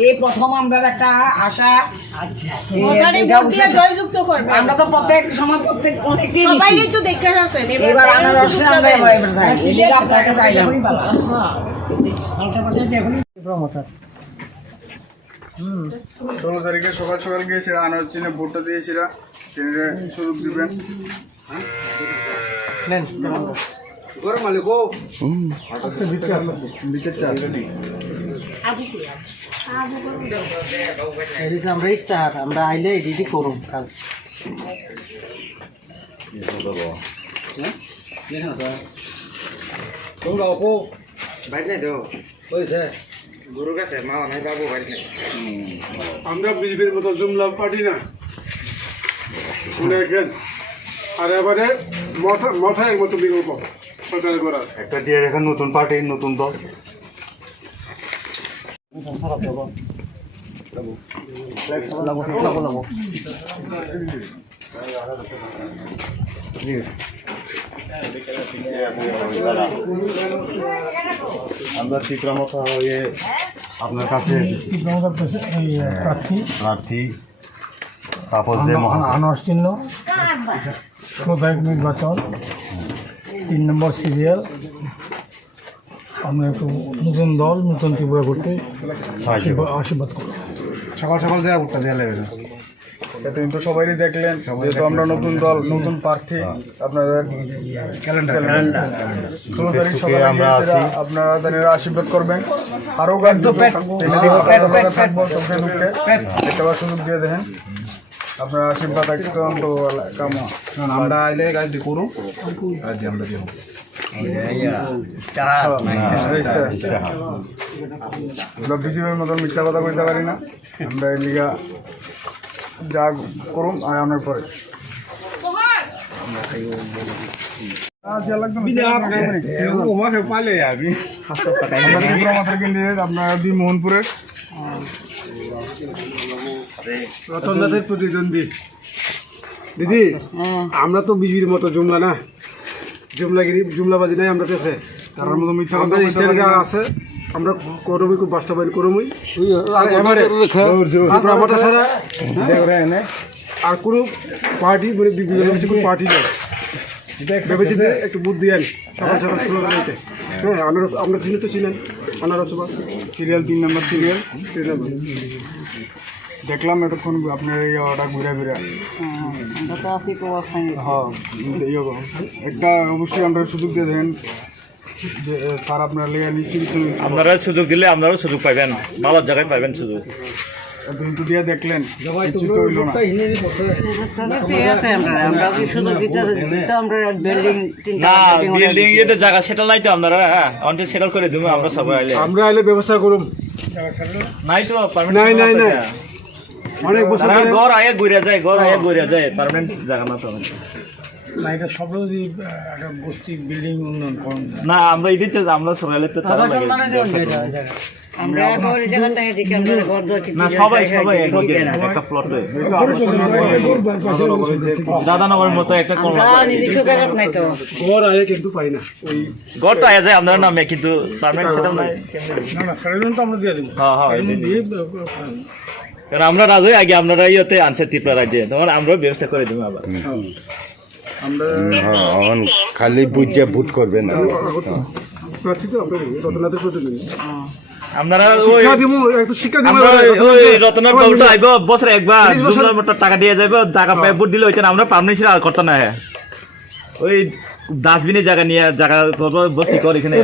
এই প্রথম আমরা একটা আশা জয়যুক্ত করবো। আমরা তো প্রত্যেক সময় প্রত্যেক অনেকদিন তো দেখে আসছেন, এবার আনারসে আমরা আপনাকে চাইলাম। 16 তারিখে সকাল সকাল গিয়ে সেটা আনারস চিনে ভোটটা দিয়ে সেটা সুযোগ দিবেন। আমরা আইলে এডিটি করুন কাজ গুরু কাছে মা নাই বাবু ভাই নাই। আমরা বিজেপির মতো জুমলা পার্টি না, দেখেন। আর এবারে মাথায় মতো বিকল্প সরকার করার একটা দিয়ে দেখেন, নতুন পার্টি নতুন দল। আমরা টিপরা মতো হয়ে আপনার কাছে এসেছি। প্রার্থী তাপস দে মহাশয়, আনারস চিহ্ন, 16 তারিখ নির্বাচন, 3 নম্বর সিরিয়াল। আমরা একটু নতুন দল, নতুন ত্রিপুরা করতে আশীর্বাদ করব। সকাল সকাল দেওয়া ভোটটা দেওয়া লাগবে। কিন্তু সবাই দেখলেন, যেহেতু আমরা নতুন দল, নতুন প্রার্থী, আপনাদের ক্যালেন্ডার 16 তারিখ সকালে আপনারা তাদের আশীর্বাদ করবেন। আরও থাকবো সবচেয়ে দুঃখে একটা সুযোগ দিয়ে দেখেন আপনার আশীর্বাদ একটু কাম। আমরা আইলে গাড়ি করুন, আমরা দিব বিজেপির মতন মিথ্যা কথা বলতে পারি না। আমরা এই লিগা যা করুন আনার পরে আপনারা মোহনপুরের রতনদাসের প্রতিদ্বন্দ্বী দিদি। আমরা তো বিজেপির মতো জুমলা না, জুমলাবাজি নাই আমরা পেছে তার মতো মিথ্যা কথা যা আছে আমরা করবই, খুব বাস্তবায়ন করবই। ছাড়া আর কোনো পার্টি মানে বিভিন্ন পার্টি নেই। ভেবেছি যে একটু বুদ্ধি আন সকাল সকাল 16 তারিখে। হ্যাঁ, আনারস আমরা চিনি তো চিনেন, আনারস সিরিয়াল 3 নম্বর সিরিয়াল দেখলাম এতক্ষণ আপনার এই অর্ডার ঘুরে ঘুরে। হ্যাঁ, একটা অবশ্যই আমরা সুযোগ দিয়ে দেন যে স্যার আপনার লেগে নিশ্চিত। আপনারা সুযোগ দিলে আপনারাও সুযোগ পাইবেন, ভালো জায়গায় পাইবেন সুযোগ। কিন্তু দিয়ে দেখলেন কিছু তো হইল না। বিল্ডিং এটা জায়গা সেটেল নাই তো আপনারা, অন্তে সেটেল করে দেবো আমরা সবাই আইলে। আমরা আইলে ব্যবস্থা করুম। নাই তো নাই নাই নাই অনেক বছর ঘর আয়ে ঘুরে যায় পার্মানেন্ট জায়গা না তো না। এটা সব যদি একটা গোষ্ঠী বিল্ডিং উন্নয়ন করেন না, আমরা এদিকে আমরা সরাইলে তো তারা লাগে না, সবাই একটা প্লটে দাদানগরের মতো একটা ঘর আয়ে কিন্তু পাই না। ওই ঘরটা আয়া যায় আপনার নামে, কিন্তু পার্মানেন্ট সেটা নাই। না সেটেলমেন্ট তো আমরা দিয়ে দেবো। কারণ আমরা রাজই আগে আপনারা ইয়েতে আনছে ত্রিপুরা রাজ্যে, তোমার আমরাও ব্যবস্থা করে দেবো আবার। খালি বুঝে ভোট করবেন না। আপনারা রতনের বাবুটা আইব বছরে একবার টাকা দিয়ে যাইব, টাকা পাই ভোট দিলে ওইখানে আমরা পার্মানেন্ট আর করতে না। ওই ডাস্টবিনের জায়গা নিয়ে জায়গা বস্তি করে এখানে।